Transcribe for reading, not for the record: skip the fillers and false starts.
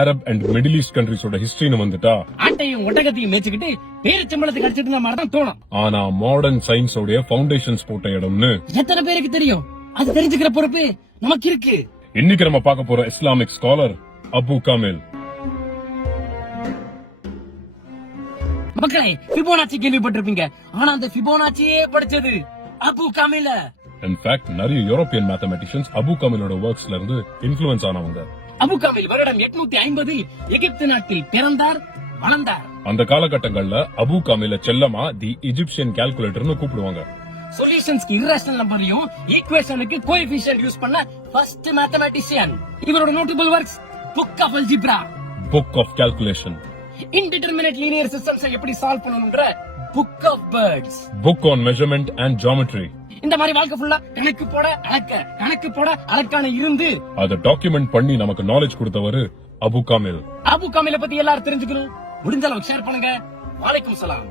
Arab and middle east கண்ட்ரிஸோட ஹிஸ்டரின்னு வந்துட்டா ஆட்டையும் ஒட்டகத்தையும் மேய்ச்சிக்கிட்டு பேரிச்சம்பளத்துக்கு அடிச்சிட்டு இருந்த மாதிரி தான் தோணும். ஆனா மாடர்ன் சயின்ஸோட ஃபவுண்டேஷன்ஸ் போட்ட இடம்னு எத்தனை பேருக்கு தெரியும்? அது தெரிஞ்சுக்கிற பொறுப்பு நமக்கு இருக்கு. இன்னைக்கு நம்ம பார்க்க போற இஸ்லாமிக் ஸ்காலர் அபு காமில். மக்களே, ஃபிபோனாச்சி கேள்விப்பட்டிருப்பீங்க. ஆனா அந்த ஃபிபோனாச்சியே படிச்சது அபு காமில. இன்ஃபேக்ட் நிறைய யூரோப்பியன் மேத்தமெட்டிஷியன்ஸ் அபு காமிலோட ஒர்க்ஸ்ல இருந்து இன்ஃப்ளூயன்ஸ் ஆனவங்க. அபு காமில் வருடம் 850 எகிப்து நாட்டில் பிறந்தார், வளர்ந்தார். அந்த காலகட்டங்கள்ல அபு காமில செல்லமா தி இஜிப்சியன் கால்குலேட்டர்னு கூப்பிடுவாங்க. சொல்யூஷன்ஸ்க்கு irrational நம்பரையும் ஈக்குவேஷனுக்கு கோஎஃபிஷியன்ட் யூஸ் பண்ண ஃபர்ஸ்ட் மேத்தமெட்டிஷியன். இவரோட notable works book of algebra, book of calculation, indeterminate linear systems எப்படி சால்வ் பண்ணணும்ன்ற book of birds, book on measurement and geometry. இந்த மாதிரி வாழ்க்கை ஃபுல்லா கணக்கு போட அளக்க, கணக்கு போட அளக்கான இருந்து அத டாக்குமெண்ட் பண்ணி நமக்கு நாலேஜ் கொடுத்தவரு அபு காமில். அபு காமில பத்தி எல்லாரும் தெரிஞ்சுக்கணும். முடிஞ்ச அளவுக்கு ஷேர் பண்ணுங்க. வலைக்கும் சலாம்.